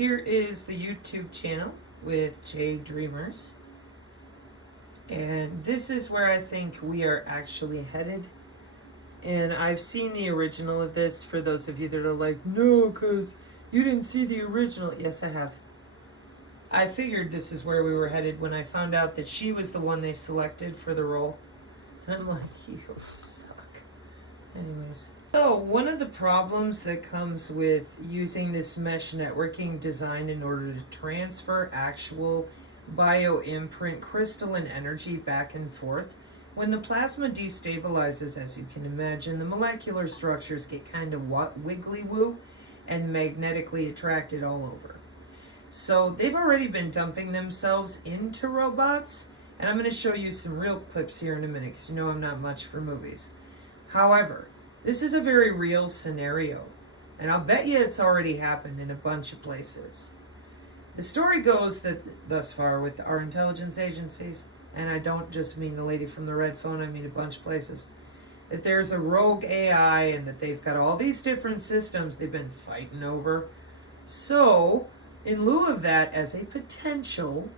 Here is the YouTube channel with J Dreamers. And this is where I think we are actually headed. And I've seen the original of this for those of you that are like, no, because you didn't see the original. Yes, I have. I figured this is where we were headed when I found out that she was the one they selected for the role. And I'm like, you suck. Anyways. So, one of the problems that comes with using this mesh networking design in order to transfer actual bioimprint crystalline energy back and forth, when the plasma destabilizes, as you can imagine, the molecular structures get kind of wiggly-woo and magnetically attracted all over. So they've already been dumping themselves into robots, and I'm going to show you some real clips here in a minute, because you know I'm not much for movies. However, this is a very real scenario, and I'll bet you it's already happened in a bunch of places. The story goes that thus far with our intelligence agencies, and I don't just mean the lady from the red phone, I mean a bunch of places, that there's a rogue AI and that they've got all these different systems they've been fighting over. So, in lieu of that, as a potential,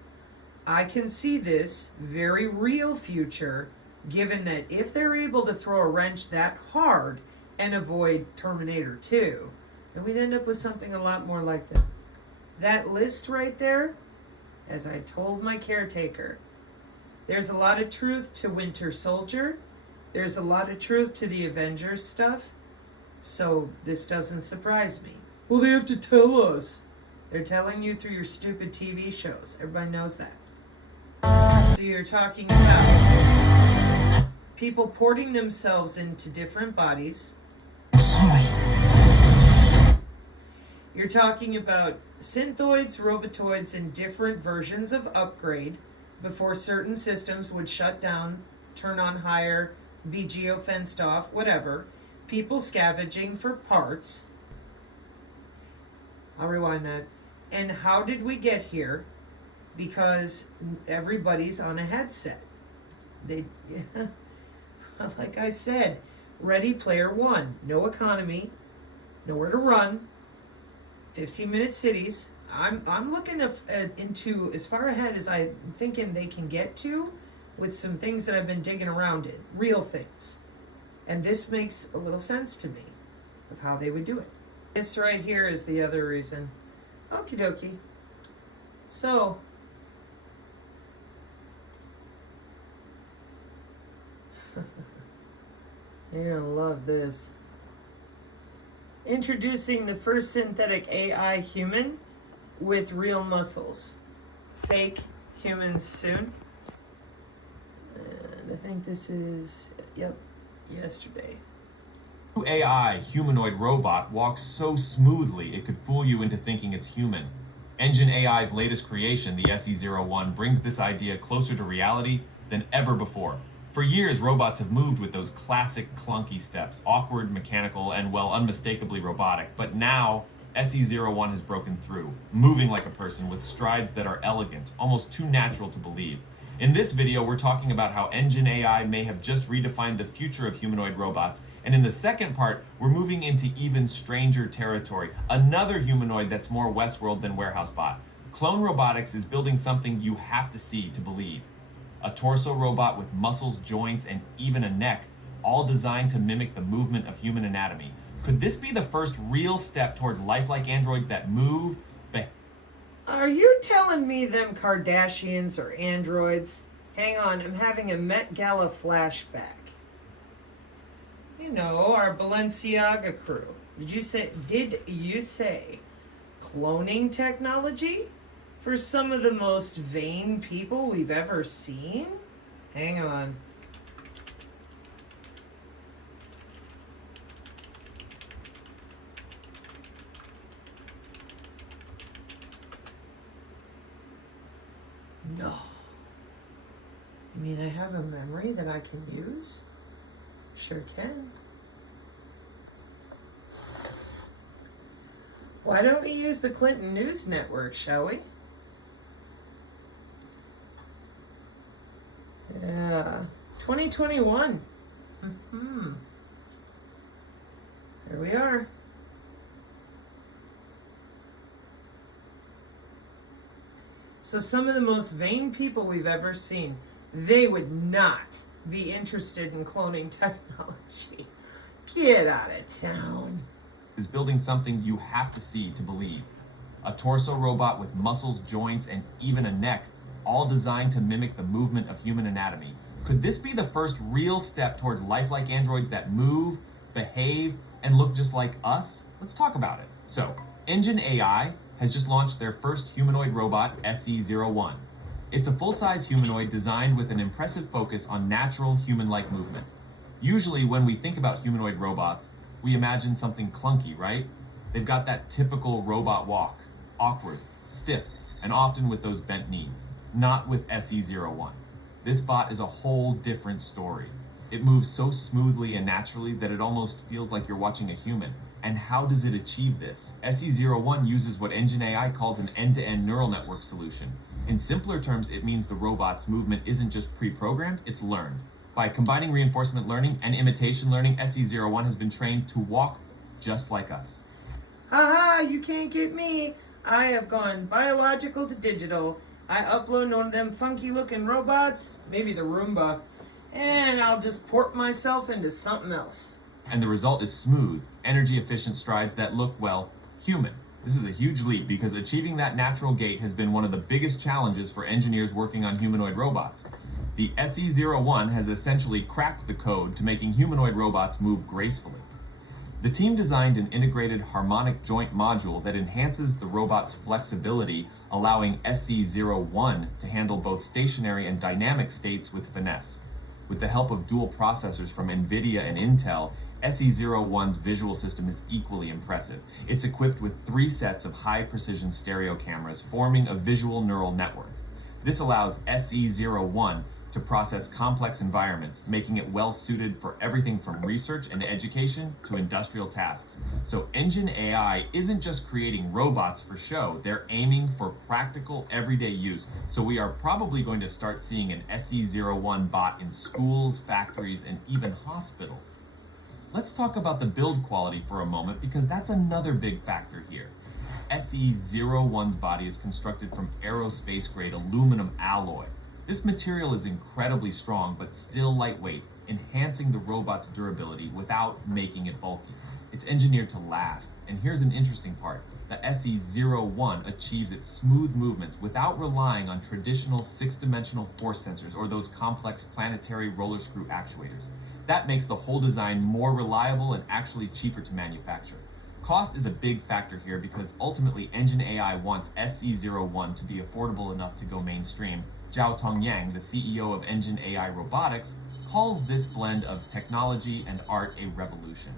I can see this very real future, given that if they're able to throw a wrench that hard and avoid Terminator 2, then we'd end up with something a lot more like that. That list right there, as I told my caretaker, there's a lot of truth to Winter Soldier. There's a lot of truth to the Avengers stuff. So this doesn't surprise me. Well, they have to tell us. They're telling you through your stupid TV shows. Everybody knows that. So you're talking about people porting themselves into different bodies. Sorry. You're talking about synthoids, robotoids, and different versions of upgrade before certain systems would shut down, turn on higher, be geo-fenced off, whatever. People scavenging for parts. I'll rewind that. And how did we get here? Because everybody's on a headset. They, like I said, Ready Player One. No economy, nowhere to run, 15-minute cities. I'm looking into as far ahead as I'm thinking they can get to with some things that I've been digging around in. Real things. And this makes a little sense to me of how they would do it. This right here is the other reason. Okie dokie. So, you're gonna love this. Introducing the first synthetic AI human with real muscles. Fake humans soon. And I think this is, yep, yesterday. AI humanoid robot walks so smoothly it could fool you into thinking it's human. Engine AI's latest creation, the SE01, brings this idea closer to reality than ever before. For years, robots have moved with those classic clunky steps, awkward, mechanical, and, well, unmistakably robotic. But now, SE01 has broken through, moving like a person with strides that are elegant, almost too natural to believe. In this video, we're talking about how Engine AI may have just redefined the future of humanoid robots, and in the second part, we're moving into even stranger territory, another humanoid that's more Westworld than Warehouse Bot. Clone Robotics is building something you have to see to believe. A torso robot with muscles, joints, and even a neck, all designed to mimic the movement of human anatomy. Could this be the first real step towards lifelike androids that move? Are you telling me them Kardashians are androids? Hang on, I'm having a Met Gala flashback. You know, our Balenciaga crew. Did you say cloning technology? For some of the most vain people we've ever seen? Hang on. No. You mean I have a memory that I can use? Sure can. Why don't we use the Clinton News Network, shall we? Yeah. 2021. Here we are. So some of the most vain people we've ever seen, they would not be interested in cloning technology. Get out of town. Is building something you have to see to believe. A torso robot with muscles, joints, and even a neck, all designed to mimic the movement of human anatomy. Could this be the first real step towards lifelike androids that move, behave, and look just like us? Let's talk about it. So, Engine AI has just launched their first humanoid robot, SE01. It's a full-size humanoid designed with an impressive focus on natural human-like movement. Usually when we think about humanoid robots, we imagine something clunky, right? They've got that typical robot walk, awkward, stiff, and often with those bent knees. Not with SE01. This bot is a whole different story. It moves so smoothly and naturally that it almost feels like you're watching a human. And how does it achieve this? SE01 uses what Engine AI calls an end-to-end neural network solution. In simpler terms, it means the robot's movement isn't just pre-programmed, it's learned. By combining reinforcement learning and imitation learning, SE01 has been trained to walk just like us. Haha, you can't get me. I have gone biological to digital. I upload one of them funky looking robots, maybe the Roomba, and I'll just port myself into something else. And the result is smooth, energy efficient strides that look, well, human. This is a huge leap because achieving that natural gait has been one of the biggest challenges for engineers working on humanoid robots. The SE01 has essentially cracked the code to making humanoid robots move gracefully. The team designed an integrated harmonic joint module that enhances the robot's flexibility, allowing SE01 to handle both stationary and dynamic states with finesse. With the help of dual processors from NVIDIA and Intel, SE01's visual system is equally impressive. It's equipped with 3 sets of high-precision stereo cameras forming a visual neural network. This allows SE01 to process complex environments, making it well-suited for everything from research and education to industrial tasks. So Engine AI isn't just creating robots for show, they're aiming for practical, everyday use. So we are probably going to start seeing an SE01 bot in schools, factories, and even hospitals. Let's talk about the build quality for a moment because that's another big factor here. SE01's body is constructed from aerospace-grade aluminum alloy. This material is incredibly strong but still lightweight, enhancing the robot's durability without making it bulky. It's engineered to last, and here's an interesting part. The SE01 achieves its smooth movements without relying on traditional 6-dimensional force sensors or those complex planetary roller screw actuators. That makes the whole design more reliable and actually cheaper to manufacture. Cost is a big factor here because ultimately Engine AI wants SE01 to be affordable enough to go mainstream. Zhao Tongyang, the CEO of Engine AI Robotics, calls this blend of technology and art a revolution.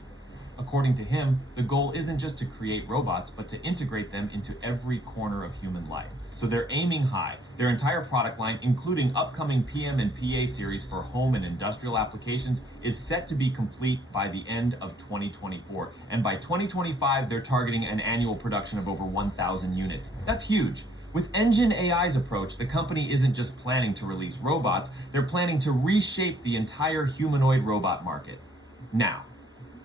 According to him, the goal isn't just to create robots, but to integrate them into every corner of human life. So they're aiming high. Their entire product line, including upcoming PM and PA series for home and industrial applications, is set to be complete by the end of 2024. And by 2025, they're targeting an annual production of over 1,000 units. That's huge. With Engine AI's approach, the company isn't just planning to release robots, they're planning to reshape the entire humanoid robot market. Now,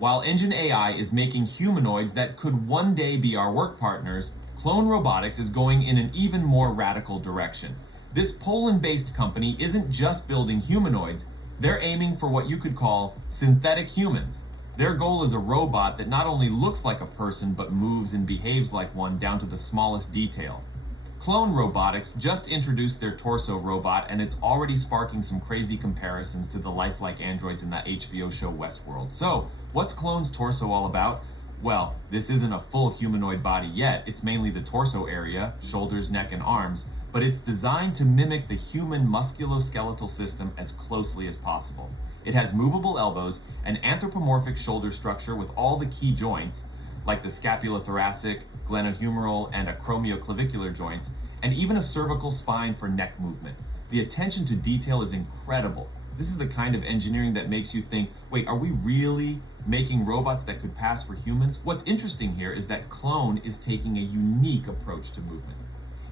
while Engine AI is making humanoids that could one day be our work partners, Clone Robotics is going in an even more radical direction. This Poland-based company isn't just building humanoids, they're aiming for what you could call synthetic humans. Their goal is a robot that not only looks like a person but moves and behaves like one down to the smallest detail. Clone Robotics just introduced their torso robot, and it's already sparking some crazy comparisons to the lifelike androids in that HBO show Westworld. So, what's Clone's torso all about? Well, this isn't a full humanoid body yet. It's mainly the torso area, shoulders, neck, and arms, but it's designed to mimic the human musculoskeletal system as closely as possible. It has movable elbows, an anthropomorphic shoulder structure with all the key joints, like the scapulothoracic, glenohumeral, and acromioclavicular joints, and even a cervical spine for neck movement. The attention to detail is incredible. This is the kind of engineering that makes you think, wait, are we really making robots that could pass for humans? What's interesting here is that Clone is taking a unique approach to movement.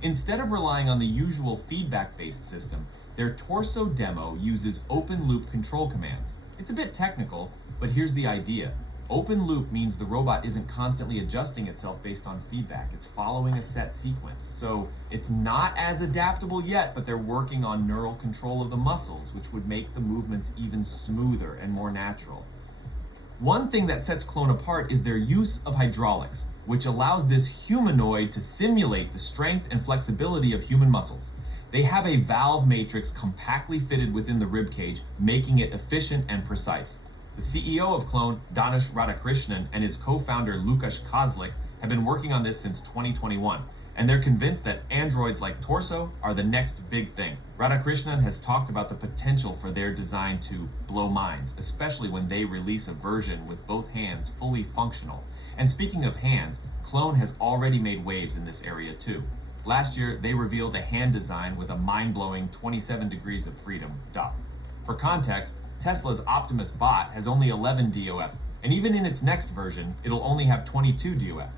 Instead of relying on the usual feedback-based system, their torso demo uses open-loop control commands. It's a bit technical, but here's the idea. Open loop means the robot isn't constantly adjusting itself based on feedback. It's following a set sequence. So it's not as adaptable yet, but they're working on neural control of the muscles, which would make the movements even smoother and more natural. One thing that sets Clone apart is their use of hydraulics, which allows this humanoid to simulate the strength and flexibility of human muscles. They have a valve matrix compactly fitted within the ribcage, making it efficient and precise. The CEO of Clone, Danish Radhakrishnan, and his co-founder Lukasz Kozlik have been working on this since 2021, and they're convinced that androids like Torso are the next big thing. Radhakrishnan has talked about the potential for their design to blow minds, especially when they release a version with both hands fully functional. And speaking of hands, Clone has already made waves in this area too. Last year, they revealed a hand design with a mind-blowing 27 degrees of freedom dot. For context, Tesla's Optimus bot has only 11 DOF, and even in its next version, it'll only have 22 DOF.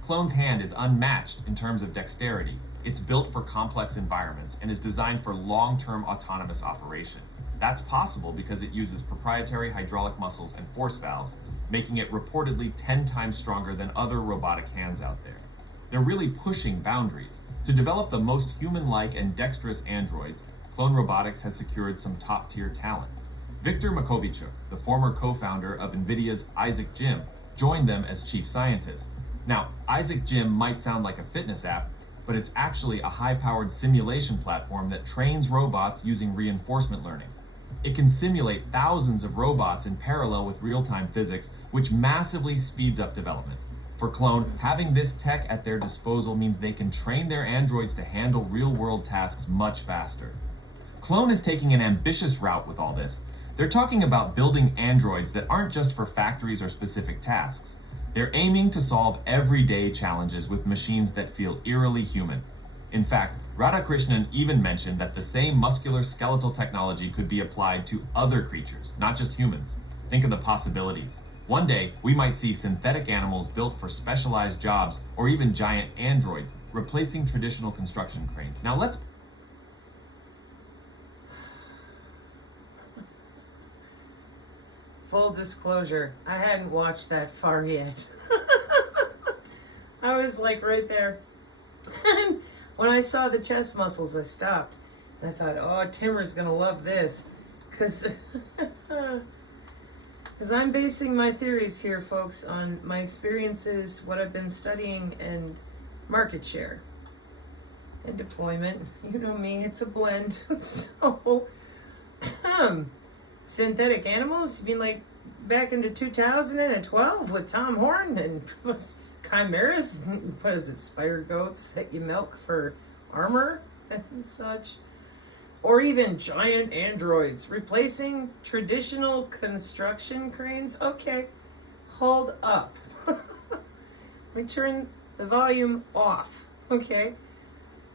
Clone's hand is unmatched in terms of dexterity. It's built for complex environments and is designed for long-term autonomous operation. That's possible because it uses proprietary hydraulic muscles and force valves, making it reportedly 10 times stronger than other robotic hands out there. They're really pushing boundaries. To develop the most human-like and dexterous androids, Clone Robotics has secured some top-tier talent. Viktor Makovichuk, the former co-founder of NVIDIA's Isaac Gym, joined them as chief scientist. Now, Isaac Gym might sound like a fitness app, but it's actually a high-powered simulation platform that trains robots using reinforcement learning. It can simulate thousands of robots in parallel with real-time physics, which massively speeds up development. For Clone, having this tech at their disposal means they can train their androids to handle real-world tasks much faster. Clone is taking an ambitious route with all this. They're talking about building androids that aren't just for factories or specific tasks. They're aiming to solve everyday challenges with machines that feel eerily human. In fact, Radhakrishnan even mentioned that the same muscular skeletal technology could be applied to other creatures, not just humans. Think of the possibilities. One day, we might see synthetic animals built for specialized jobs or even giant androids, replacing traditional construction cranes. Now let's... Full disclosure, I hadn't watched that far yet. I was like right there. And when I saw the chest muscles, I stopped. And I thought, oh, Timmer's going to love this. Because I'm basing my theories here, folks, on my experiences, what I've been studying, and market share. And deployment. You know me, it's a blend. So... synthetic animals? You mean like back into 2012 with Tom Horn and chimeras? What is it, spider goats that you milk for armor and such? Or even giant androids replacing traditional construction cranes? Okay, hold up. Let me turn the volume off. Okay,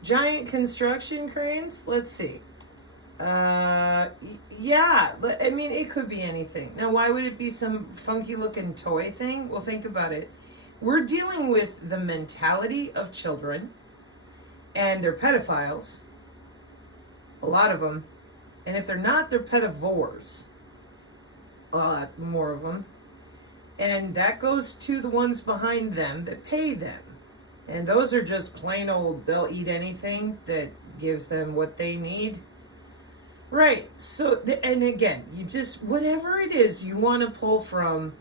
giant construction cranes? Let's see. Yeah, I mean, it could be anything. Now, why would it be some funky looking toy thing? Well, think about it. We're dealing with the mentality of children, and they're pedophiles, a lot of them, and if they're not, they're pedivores, a lot more of them, and that goes to the ones behind them that pay them, and those are just plain old, they'll eat anything that gives them what they need. Right, so, and again, you just, whatever it is you want to pull from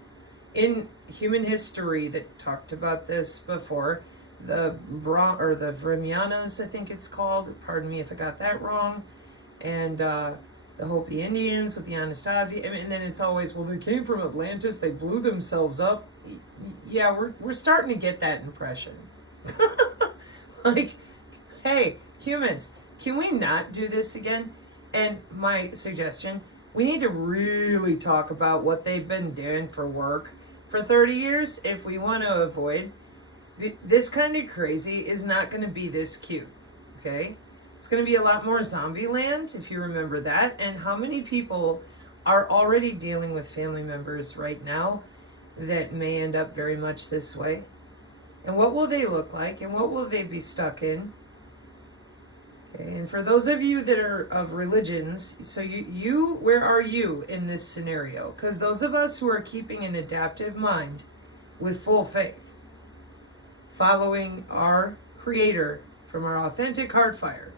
in human history that talked about this before, the Vremyanas, I think it's called, pardon me if I got that wrong, and the Hopi Indians with the Anasazi, and then it's always, well, they came from Atlantis, they blew themselves up. Yeah, we're starting to get that impression. Like, hey, humans, can we not do this again? And my suggestion, we need to really talk about what they've been doing for work for 30 years if we want to avoid. This kind of crazy is not going to be this cute, okay? It's going to be a lot more zombie land, if you remember that. And how many people are already dealing with family members right now that may end up very much this way? And what will they look like? And what will they be stuck in? Okay, and for those of you that are of religions, so you where are you in this scenario? Because those of us who are keeping an adaptive mind with full faith, following our Creator from our authentic heart fire,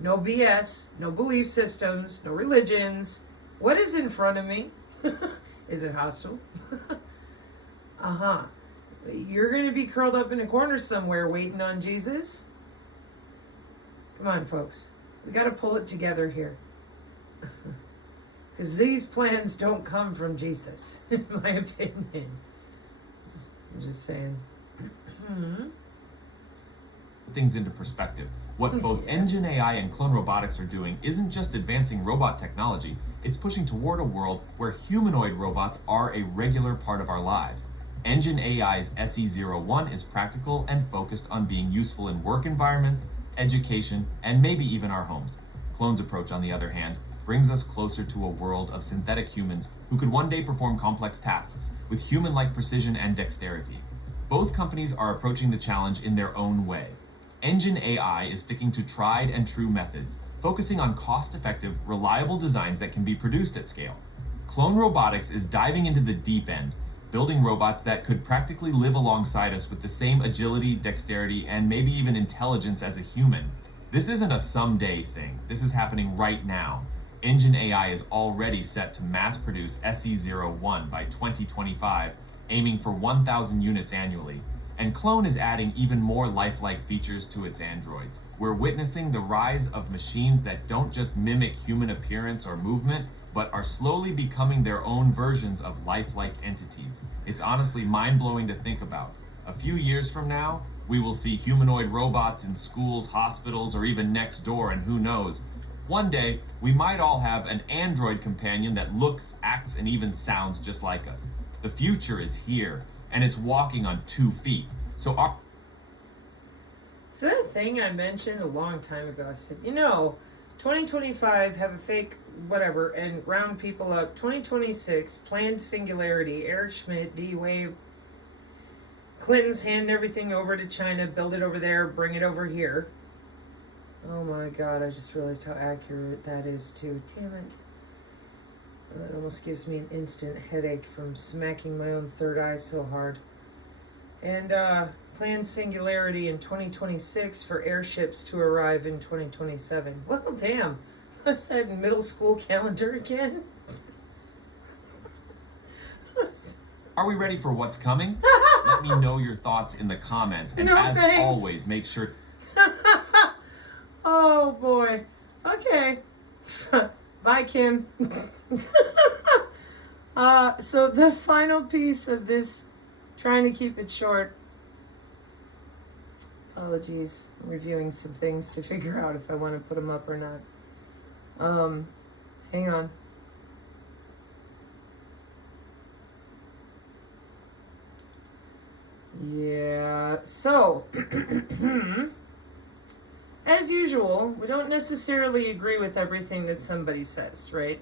no BS, no belief systems, no religions. What is in front of me? Is it hostile? You're going to be curled up in a corner somewhere waiting on Jesus? Come on, folks. We got to pull it together here. Because these plans don't come from Jesus, in my opinion. I'm just saying. Things into perspective. What both Engine AI and Clone Robotics are doing isn't just advancing robot technology, it's pushing toward a world where humanoid robots are a regular part of our lives. Engine AI's SE01 is practical and focused on being useful in work environments, education, and maybe even our homes. Clone's approach, on the other hand, brings us closer to a world of synthetic humans who could one day perform complex tasks with human-like precision and dexterity. Both companies are approaching the challenge in their own way. Engine AI is sticking to tried and true methods, focusing on cost-effective, reliable designs that can be produced at scale. Clone Robotics is diving into the deep end, building robots that could practically live alongside us with the same agility, dexterity, and maybe even intelligence as a human. This isn't a someday thing. This is happening right now. Engine AI is already set to mass produce SE01 by 2025, aiming for 1,000 units annually. And Clone is adding even more lifelike features to its androids. We're witnessing the rise of machines that don't just mimic human appearance or movement, but are slowly becoming their own versions of lifelike entities. It's honestly mind-blowing to think about. A few years from now, we will see humanoid robots in schools, hospitals, or even next door, and who knows. One day, we might all have an android companion that looks, acts, and even sounds just like us. The future is here, and it's walking on 2 feet. So that thing I mentioned a long time ago? I said, 2025, have a fake whatever, and round people up. 2026, planned singularity, Eric Schmidt, D-Wave, Clinton's handing everything over to China, build it over there, bring it over here. Oh my God, I just realized how accurate that is too. Damn it. That almost gives me an instant headache from smacking my own third eye so hard. And planned singularity in 2026 for airships to arrive in 2027. Well, damn. What's that middle school calendar again? Are we ready for what's coming? Let me know your thoughts in the comments. And as always, make sure... Oh, boy. Okay. Bye, Kim. So the final piece of this, trying to keep it short. Apologies. I'm reviewing some things to figure out if I want to put them up or not. Hang on. Yeah, so, as usual, we don't necessarily agree with everything that somebody says, right?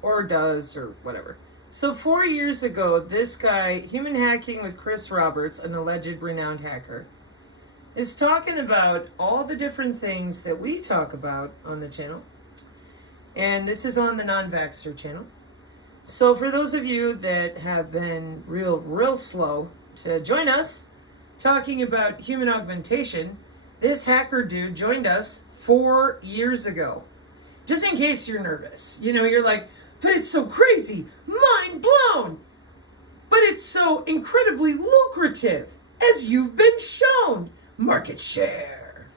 Or does, or whatever. So 4 years ago, this guy, Human Hacking with Chris Roberts, an alleged renowned hacker, is talking about all the different things that we talk about on the channel. And this is on the Non-Vaxxer channel. So for those of you that have been real slow to join us talking about human augmentation, this hacker dude joined us 4 years ago. Just in case you're nervous. You're like, but it's so crazy, mind blown. But it's so incredibly lucrative, as you've been shown. Market share.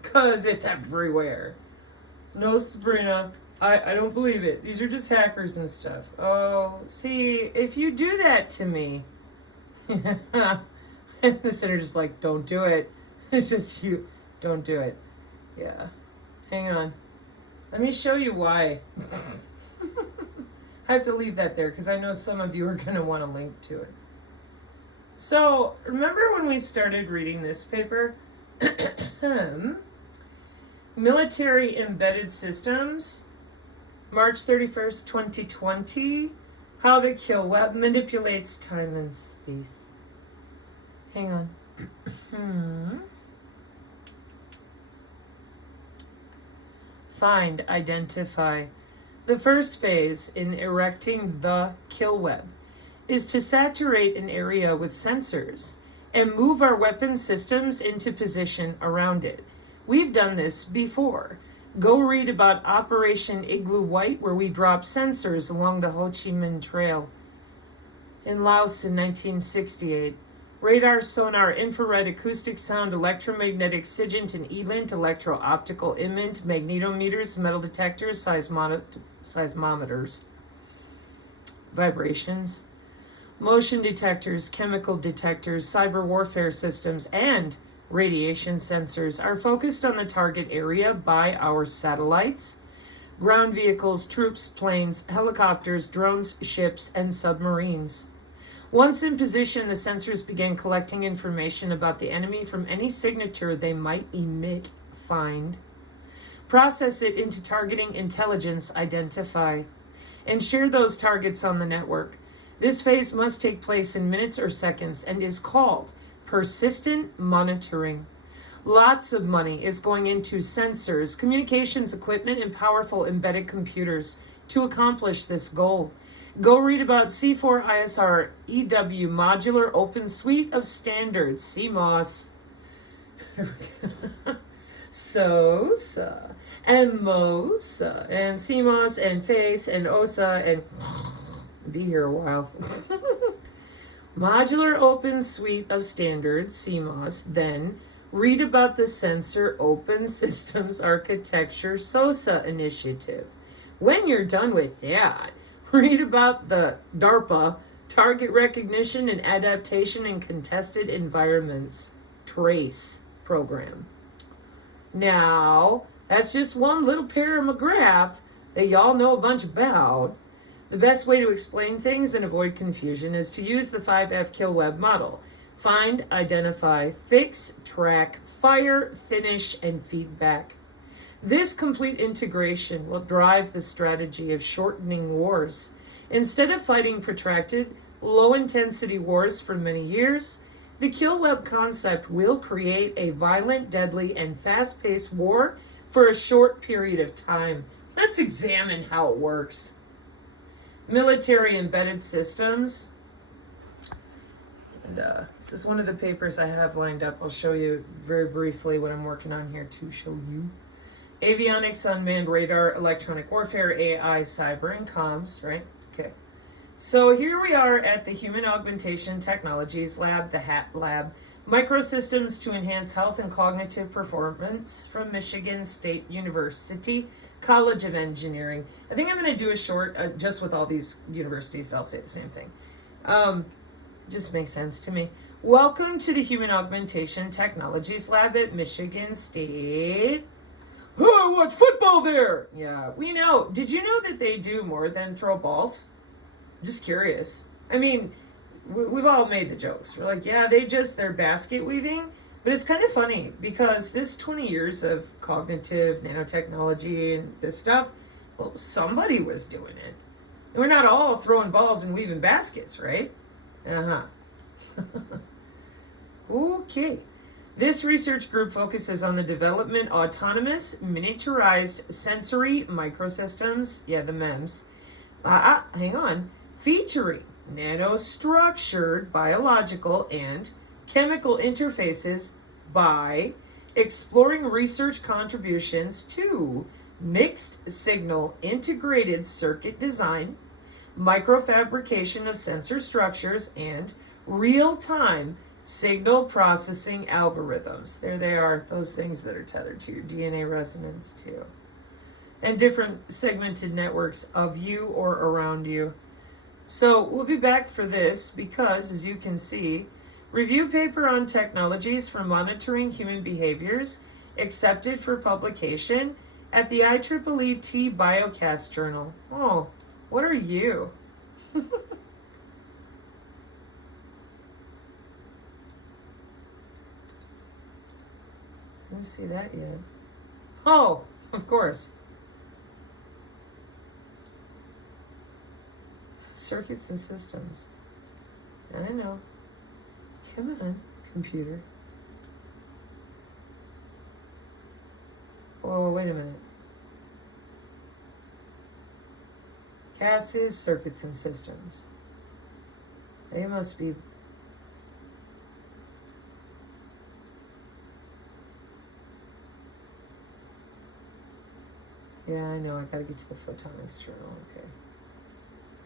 Because it's everywhere. No, Sabrina, I don't believe it. These are just hackers and stuff. Oh, see, if you do that to me, and the senator's like, don't do it. It's just you, don't do it. Yeah. Hang on. Let me show you why. I have to leave that there because I know some of you are going to want to link to it. So, remember when we started reading this paper? Military Embedded Systems, March 31st, 2020. How the kill web manipulates time and space. Hang on. find, identify. The first phase in erecting the kill web is to saturate an area with sensors and move our weapon systems into position around it. We've done this before. Go read about Operation Igloo White, where we dropped sensors along the Ho Chi Minh Trail. In Laos in 1968, radar, sonar, infrared, acoustic sound, electromagnetic, SIGINT and ELINT, electro-optical image, magnetometers, metal detectors, seismometers, vibrations, motion detectors, chemical detectors, cyber warfare systems, and radiation sensors are focused on the target area by our satellites, ground vehicles, troops, planes, helicopters, drones, ships, and submarines. Once in position, the sensors began collecting information about the enemy from any signature they might emit, find, process it into targeting intelligence, identify, and share those targets on the network. This phase must take place in minutes or seconds and is called persistent monitoring. Lots of money is going into sensors, communications equipment, and powerful embedded computers to accomplish this goal. Go read about C4ISR EW Modular Open Suite of Standards, CMOS, SOSA, and MOSA, and CMOS, and FACE, and OSA, and be here a while. Modular Open Suite of Standards, CMOS, then read about the Sensor Open Systems Architecture SOSA initiative. When you're done with that, read about the DARPA Target Recognition and Adaptation in Contested Environments TRACE program. Now, that's just one little paragraph that y'all know a bunch about. The best way to explain things and avoid confusion is to use the 5F kill web model. Find, identify, fix, track, fire, finish, and feedback. This complete integration will drive the strategy of shortening wars. Instead of fighting protracted, low-intensity wars for many years, the kill web concept will create a violent, deadly, and fast-paced war for a short period of time. Let's examine how it works. Military embedded systems. And this is one of the papers I have lined up. I'll show you very briefly what I'm working on here to show you. Avionics, unmanned radar, electronic warfare, AI, cyber, and comms, right? Okay. So here we are at the Human Augmentation Technologies Lab, the HAT Lab, Microsystems to Enhance Health and Cognitive Performance from Michigan State University College of Engineering. I think I'm going to do a short, just with all these universities, I'll say the same thing. Just makes sense to me. Welcome to the Human Augmentation Technologies Lab at Michigan State. Oh, I watch football there! Yeah, we know. Did you know that they do more than throw balls? Just curious. I mean, we've all made the jokes. We're like, yeah, they're basket weaving. But it's kind of funny because this 20 years of cognitive nanotechnology and this stuff, well, somebody was doing it. And we're not all throwing balls and weaving baskets, right? Uh-huh. Okay. This research group focuses on the development of autonomous, miniaturized sensory microsystems, yeah, the MEMS, hang on, featuring nanostructured biological and chemical interfaces by exploring research contributions to mixed signal integrated circuit design, microfabrication of sensor structures, and real-time signal processing algorithms. There they are, those things that are tethered to your DNA resonance too. And different segmented networks of you or around you. So we'll be back for this because, as you can see, review paper on technologies for monitoring human behaviors accepted for publication at the IEEE Biocast Journal. Oh, what are you? Didn't see that yet. Oh, of course. Circuits and systems. I know. Come on, computer. Oh, wait a minute. gases, circuits, and systems. They must be... Yeah, I know, I gotta get to the photonics journal, okay.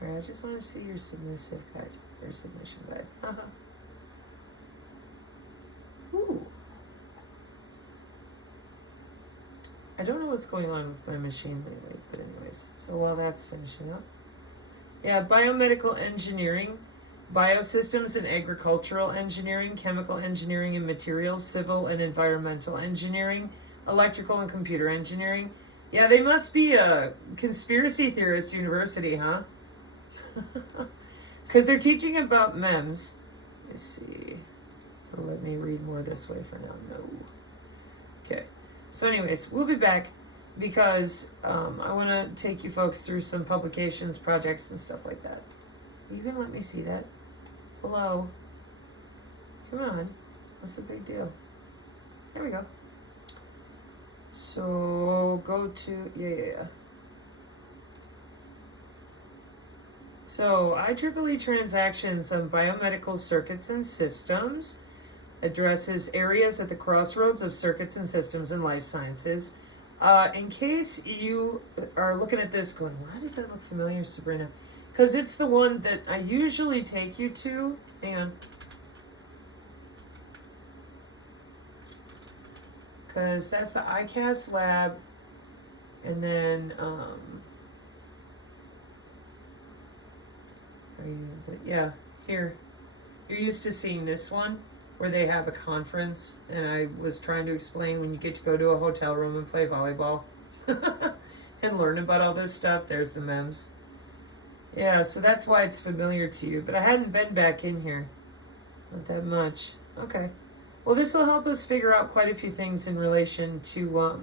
Alright, I just want to see your submission guide. Haha. Ooh. I don't know what's going on with my machine lately, but anyways, so while that's finishing up. Yeah, biomedical engineering, biosystems and agricultural engineering, chemical engineering and materials, civil and environmental engineering, electrical and computer engineering. Yeah, they must be a conspiracy theorist university, huh? Because they're teaching about MEMS. Let's see. Let me read more this way for now. No. Okay. So anyways, we'll be back because I want to take you folks through some publications, projects, and stuff like that. You can let me see that. Hello. Come on. What's the big deal? There we go. So go to, yeah. So IEEE transactions on biomedical circuits and systems addresses areas at the crossroads of circuits and systems in life sciences. In case you are looking at this going, why does that look familiar, Sabrina? Because it's the one that I usually take you to. Hang on. Because that's the ICAS lab. And then, yeah, here. You're used to seeing this one where they have a conference, and I was trying to explain when you get to go to a hotel room and play volleyball and learn about all this stuff. There's the MEMS. Yeah, so that's why it's familiar to you, but I hadn't been back in here. Not that much. Okay. Well, this will help us figure out quite a few things in relation to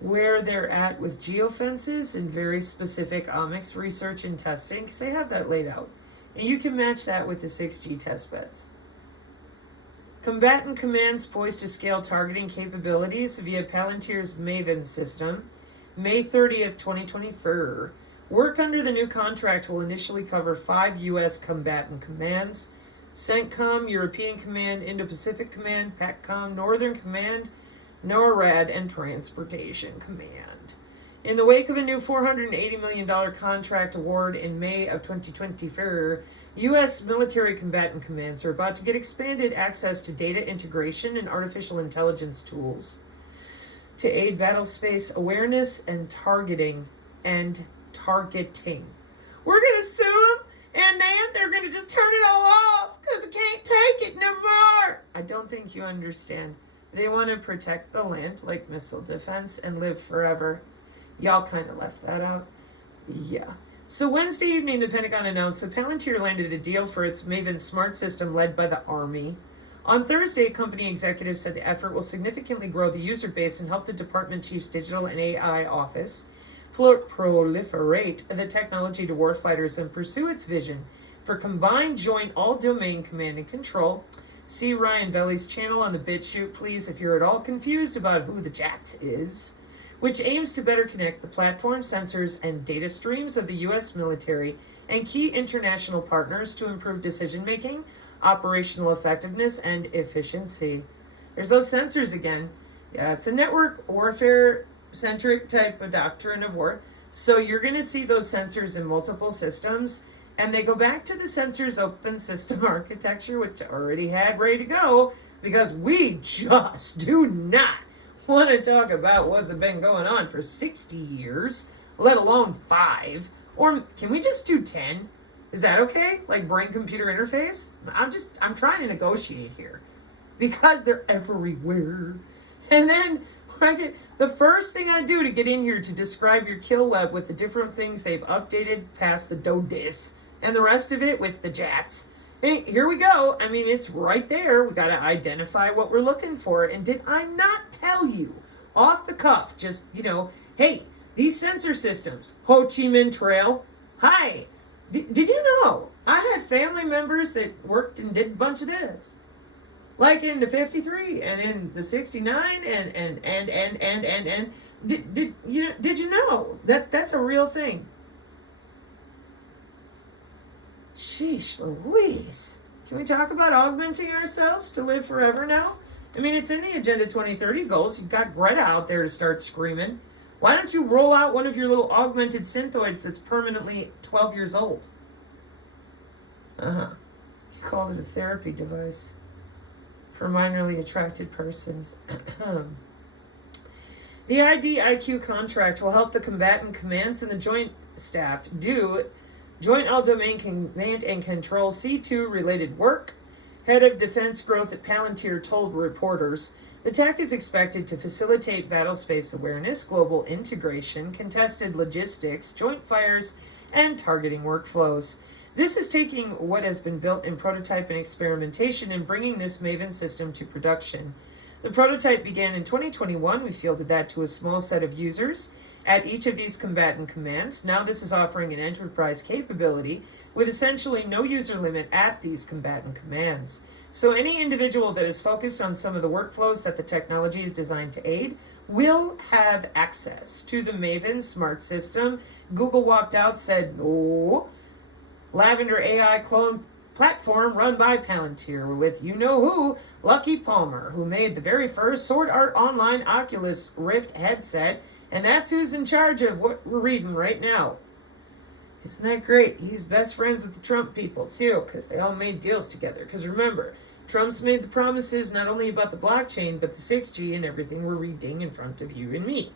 where they're at with geofences and very specific omics research and testing, because they have that laid out. And you can match that with the 6G testbeds. Combatant commands poised to scale targeting capabilities via Palantir's Maven system. May 30th, 2024. Work under the new contract will initially cover 5 U.S. combatant commands: CENTCOM, European Command, Indo-Pacific Command, PACCOM, Northern Command, NORAD, and Transportation Command. In the wake of a new $480 million contract award in May of 2024, U.S. military combatant commands are about to get expanded access to data integration and artificial intelligence tools to aid battlespace awareness and targeting. We're going to sue them, and then they're going to just turn it all off because I can't take it no more. I don't think you understand. They want to protect the land like missile defense and live forever. Y'all kind of left that out. Yeah. So Wednesday evening, the Pentagon announced that Palantir landed a deal for its Maven smart system led by the Army. On Thursday, company executives said the effort will significantly grow the user base and help the department chief's digital and AI office proliferate the technology to warfighters and pursue its vision for combined joint all-domain command and control. See Ryan Veli's channel on the BitChute, please, if you're at all confused about who the JATS is, which aims to better connect the platform, sensors, and data streams of the U.S. military and key international partners to improve decision-making, operational effectiveness, and efficiency. There's those sensors again. Yeah, it's a network warfare-centric type of doctrine of war. So you're going to see those sensors in multiple systems, and they go back to the sensors open system architecture, which I already had ready to go, because we just do not want to talk about what's been going on for 60 years, let alone 5. Or can we just do 10? Is that okay? Like brain-computer interface? I'm trying to negotiate here. Because they're everywhere. And then when the first thing I do to get in here to describe your kill web with the different things they've updated past the DODIS and the rest of it with the JATS. Hey, here we go. I mean, it's right there. We got to identify what we're looking for. And did I not tell you off the cuff, just, hey, these sensor systems, Ho Chi Minh Trail, hi, did you know I had family members that worked and did a bunch of this? Like in the 53 and in the 69 and did you know that that's a real thing? Sheesh Louise. Can we talk about augmenting ourselves to live forever now? I mean, it's in the Agenda 2030 goals. You've got Greta out there to start screaming. Why don't you roll out one of your little augmented synthoids that's permanently 12 years old? You called it a therapy device for minorly attracted persons. The IDIQ contract will help the combatant commands and the joint staff do Joint All-Domain Command and Control C2 related work. Head of Defense Growth at Palantir told reporters, the tech is expected to facilitate battle space awareness, global integration, contested logistics, joint fires, and targeting workflows. This is taking what has been built in prototype and experimentation and bringing this Maven system to production. The prototype began in 2021. We fielded that to a small set of users at each of these combatant commands. Now this is offering an enterprise capability with essentially no user limit at these combatant commands. So any individual that is focused on some of the workflows that the technology is designed to aid will have access to the Maven smart system. Google walked out, said no. Lavender AI clone platform run by Palantir with you-know-who, Lucky Palmer, who made the very first Sword Art Online Oculus Rift headset, and that's who's in charge of what we're reading right now. Isn't that great? He's best friends with the Trump people, too, because they all made deals together. Because remember, Trump's made the promises not only about the blockchain, but the 6G and everything we're reading in front of you and me.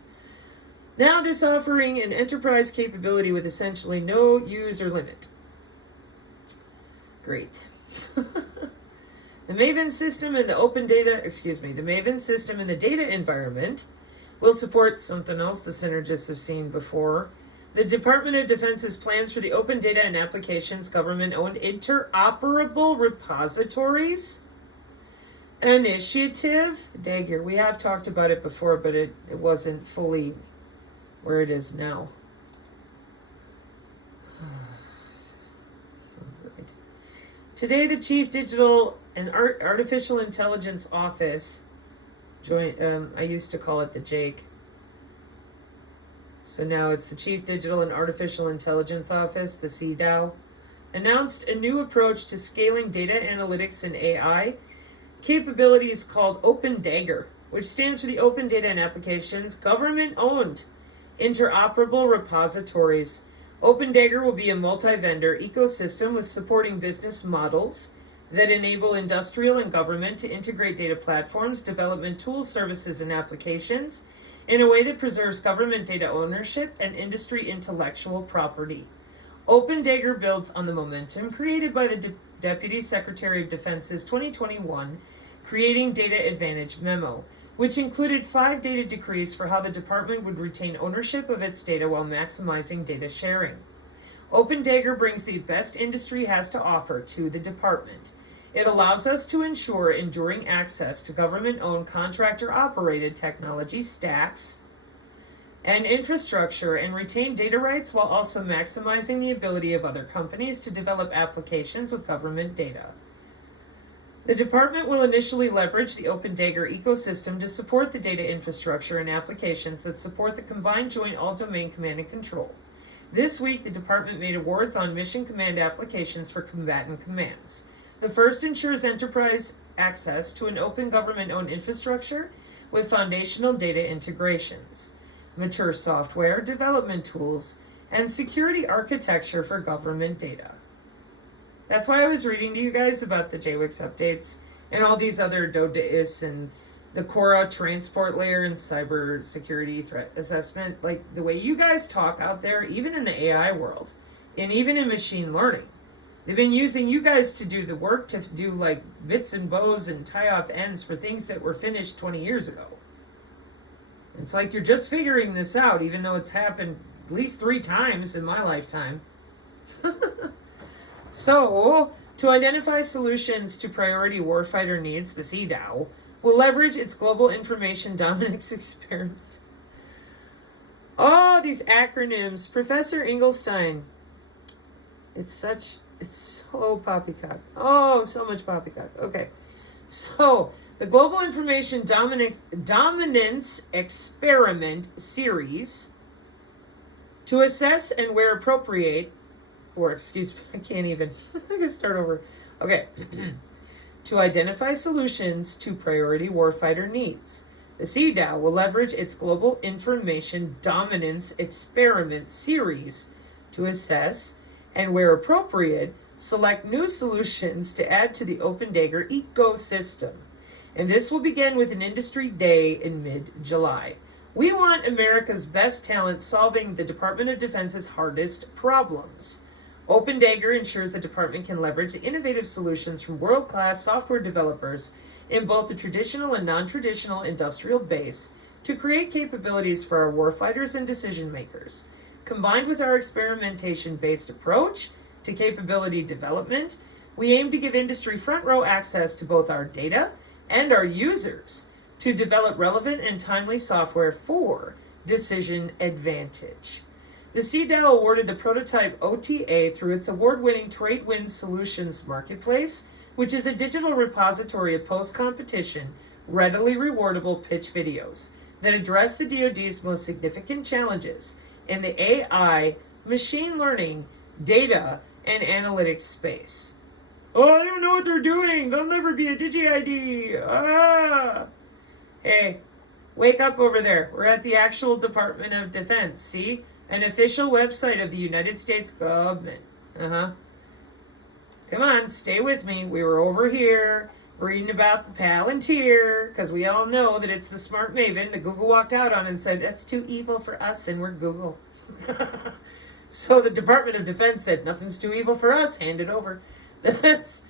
Now this offering an enterprise capability with essentially no user limit. Great. The Maven system and the Maven system and the data environment will support something else the synergists have seen before. The Department of Defense's plans for the open data and applications government-owned interoperable repositories initiative. Dagger, we have talked about it before, but it wasn't fully where it is now. Today, the Chief Digital and Artificial Intelligence Office, I used to call it the Jake. So now it's the Chief Digital and Artificial Intelligence Office, the CDAO, announced a new approach to scaling data analytics and AI capabilities called Open Dagger, which stands for the Open Data and Applications Government-Owned Interoperable Repositories. Open Dagger will be a multi-vendor ecosystem with supporting business models that enable industrial and government to integrate data platforms, development tools, services, and applications in a way that preserves government data ownership and industry intellectual property. Open Dagger builds on the momentum created by the Deputy Secretary of Defense's 2021 Creating Data Advantage memo, which included 5 data decrees for how the department would retain ownership of its data while maximizing data sharing. Open Dagger brings the best industry has to offer to the department. It allows us to ensure enduring access to government-owned contractor-operated technology stacks and infrastructure and retain data rights while also maximizing the ability of other companies to develop applications with government data. The department will initially leverage the Open Dagger ecosystem to support the data infrastructure and applications that support the combined joint all-domain command and control. This week, the department made awards on mission command applications for combatant commands. The first ensures enterprise access to an open government-owned infrastructure with foundational data integrations, mature software development tools, and security architecture for government data. That's why I was reading to you guys about the JWIX updates and all these other DODIS and the Cora transport layer and cyber security threat assessment. Like the way you guys talk out there, even in the AI world and even in machine learning, they've been using you guys to do the work to do like bits and bows and tie off ends for things that were finished 20 years ago. It's like you're just figuring this out, even though it's happened at least 3 times in my lifetime. So, to identify solutions to priority warfighter needs, the CDAO will leverage its global information dominance experiment. Oh, these acronyms. Professor Engelstein. It's so poppycock. Oh, so much poppycock. Okay. So, the Global Information Dominance Experiment series to assess and where appropriate or excuse me, I can't even. I can start over. Okay. To identify solutions to priority warfighter needs. The CDAO will leverage its Global Information Dominance Experiment series to assess and, where appropriate, select new solutions to add to the Open Dagger ecosystem. And this will begin with an industry day in mid-July. We want America's best talent solving the Department of Defense's hardest problems. Open Dagger ensures the department can leverage the innovative solutions from world-class software developers in both the traditional and non-traditional industrial base to create capabilities for our warfighters and decision makers. Combined with our experimentation-based approach to capability development, we aim to give industry front-row access to both our data and our users to develop relevant and timely software for decision advantage. The CDAO awarded the prototype OTA through its award-winning TradeWin Solutions Marketplace, which is a digital repository of post-competition, readily rewardable pitch videos that address the DoD's most significant challenges in the AI, machine learning, data, and analytics space. Oh, I don't know what they're doing. They'll never be a Digi-ID. Ah! Hey, wake up over there. We're at the actual Department of Defense, see? An official website of the United States government. Come on, stay with me. We were over here reading about the Palantir, because we all know that it's the smart maven that Google walked out on and said, that's too evil for us, and we're Google. So the Department of Defense said, nothing's too evil for us, hand it over. The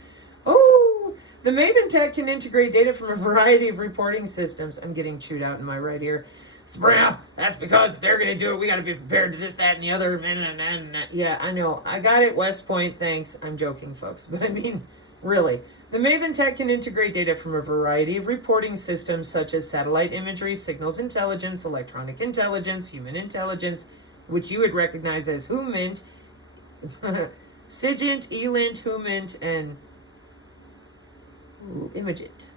Maven Tech can integrate data from a variety of reporting systems. I'm getting chewed out in my right ear. Sabrina, that's because if they're going to do it, we got to be prepared to this, that, and the other. Yeah, I know. I got it, West Point, thanks. I'm joking, folks. But I mean, really. The Maven Tech can integrate data from a variety of reporting systems such as satellite imagery, signals intelligence, electronic intelligence, human intelligence, which you would recognize as HUMINT, SIGINT, ELINT, HUMINT, and IMAGINT,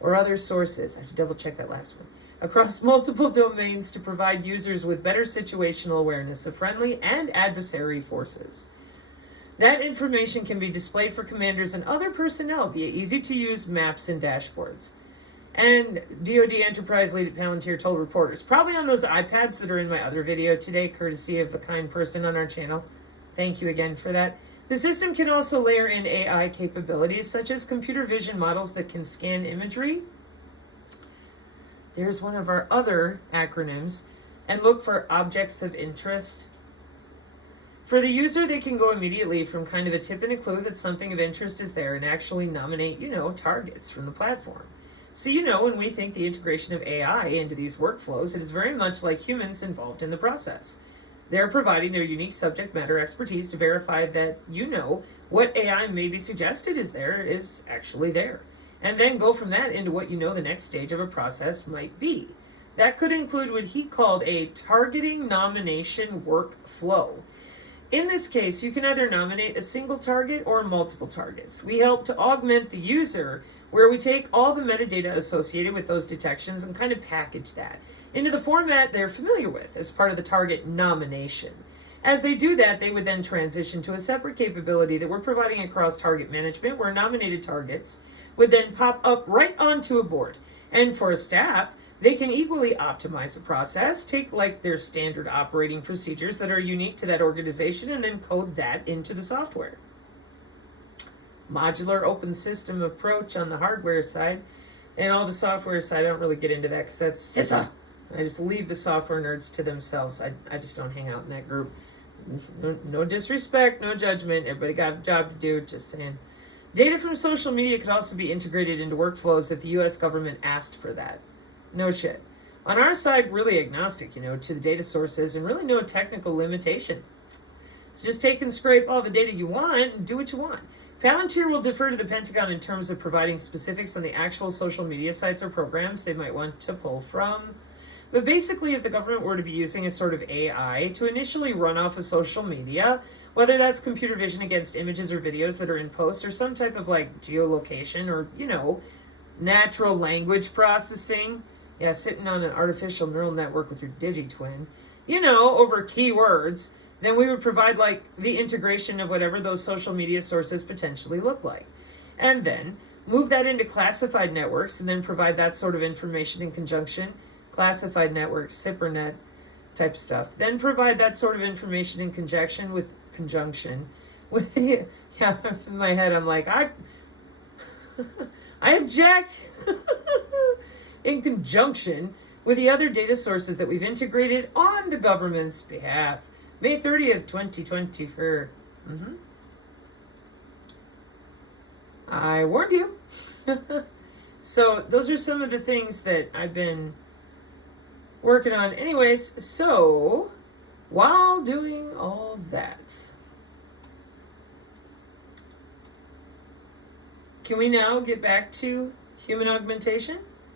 or other sources. I have to double check that last one. Across multiple domains to provide users with better situational awareness of friendly and adversary forces. That information can be displayed for commanders and other personnel via easy-to-use maps and dashboards. And DoD Enterprise Lead at Palantir told reporters, probably on those iPads that are in my other video today, courtesy of a kind person on our channel. Thank you again for that. The system can also layer in AI capabilities, such as computer vision models that can scan imagery. There's one of our other acronyms, and look for objects of interest. For the user, they can go immediately from kind of a tip and a clue that something of interest is there and actually nominate, targets from the platform. So, when we think the integration of AI into these workflows, it is very much like humans involved in the process. They're providing their unique subject matter expertise to verify that, what AI may be suggested is there is actually there. And then go from that into what the next stage of a process might be. That could include what he called a targeting nomination workflow. In this case, you can either nominate a single target or multiple targets. We help to augment the user, where we take all the metadata associated with those detections and kind of package that into the format they're familiar with as part of the target nomination. As they do that, they would then transition to a separate capability that we're providing across target management, where nominated targets would then pop up right onto a board. And for a staff, they can equally optimize the process, take their standard operating procedures that are unique to that organization, and then code that into the software. Modular open system approach on the hardware side, and all the software side, I don't really get into that because that's CISA. I just leave the software nerds to themselves. I just don't hang out in that group. No disrespect, no judgment. Everybody got a job to do, just saying. Data from social media could also be integrated into workflows if the U.S. government asked for that. No shit. On our side, really agnostic, to the data sources and really no technical limitation. So just take and scrape all the data you want and do what you want. Palantir will defer to the Pentagon in terms of providing specifics on the actual social media sites or programs they might want to pull from. But basically, if the government were to be using a sort of AI to initially run off of social media, whether that's computer vision against images or videos that are in posts, or some type of geolocation, or, natural language processing, sitting on an artificial neural network with your digitwin, over keywords, Then we would provide like the integration of whatever those social media sources potentially look like. And then move that into classified networks and then provide that sort of information in conjunction. Classified networks, SIPRNet type stuff. Then provide that sort of information in conjunction with the, yeah, in my head I'm like, I object in conjunction with the other data sources that we've integrated on the government's behalf. May 30th, 2024. I warned you. So those are some of the things that I've been working on. Anyways, so while doing all that, can we now get back to human augmentation?